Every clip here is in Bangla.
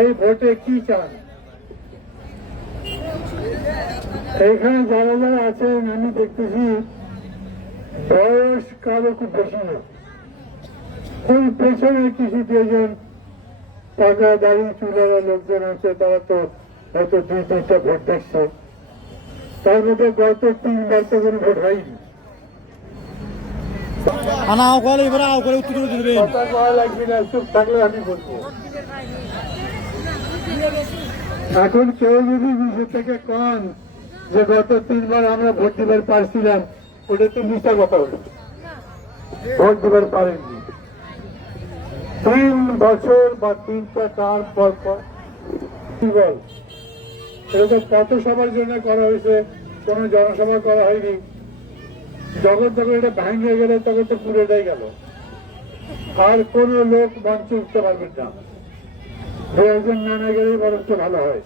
এই ভোটে কি চান? এইখানে যারা যারা আছেন আমি দেখতেছি বয়স কারো খুব বেশি না, ওই পেছনে কিছু যেজন পাকা দাড়ি চুলারা লোকজন আছে তারা তো হয়তো 2-3টা ভোট দেখছে, তার মধ্যে গত 3বার তো কোনো ভোট হয়নি। কথা কওয়া লাগবে না, চুপ থাকলে আমি বলবো। এখন কেউ যদি নিজে থেকে কন যে গত 3বার আমরা ভোট দিবার পারছিলাম, ওটা তো মিথ্যা কথা হলো, ভোট দিবার পারেননি। 3 বছর বা 3টা টার্ম পর পর কি বল, এরকম কত সবার জন্য করা হয়েছে, কোন জনসভা করা হয়নি। যখন তখন এটা ভাঙে গেলে তখন তো পুরোটাই গেল, আর কোন লোক মঞ্চে উঠতে পারবেন না। 2 নানা গেলেই বরঞ্চ ভালো হয়,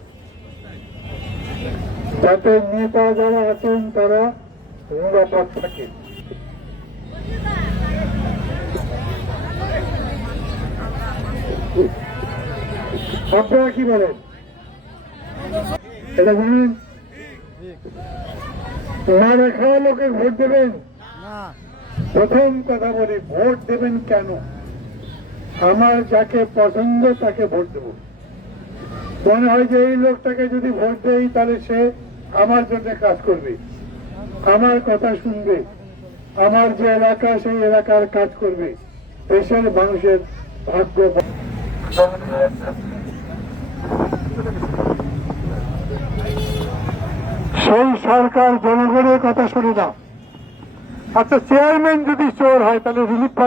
যাতে নেতা যারা আছেন তারা নিরাপদ থাকে। আপনারা কি বলেন এটা জানেন? না রেখা লোকের ভোট দেবেন? প্রথম কথা বলি, ভোট দেবেন কেন? আমার যাকে পছন্দ তাকে ভোট দেব। মনে হয় যে এই লোকটাকে যদি ভোট দেই তাহলে সে আমার জন্য কাজ করবে, আমার কথা শুনবে, আমার যে এলাকা সেই এলাকার কাজ করবে, দেশের মানুষের ভাগ্য। সেই সরকার জনগণের কথা শুনে না। আচ্ছা, চেয়ারম্যান যদি চোর হয় তাহলে রিলিফ